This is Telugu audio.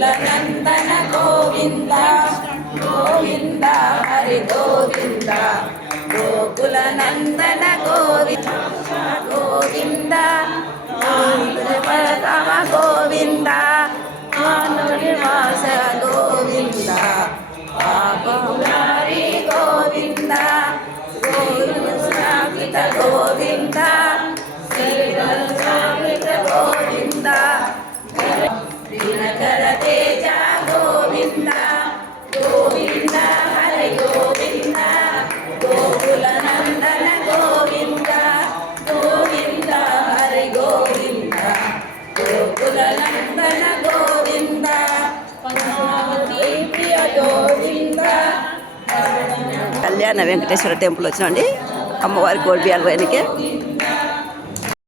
నందన గోవింద గోవింద హరి గోవింద గోకుల నందన గోవింద గోవింద రామ గోవింద నివాస గోవింద పాపమురారి గోవింద గోవింద గోవింద గోవింద దినకర తేజ గోవింద గోవింద హరి గోవింద గోకుల నందన గోవింద గోవింద హరి గోవింద గోకుల నందన గోవింద పద్మావతి ప్రియ గోవింద. కళ్యాణ వెంకటేశ్వర టెంపుల్ వచ్చినండి, అమ్మవారి కోడి బియ్యాల పైనకి.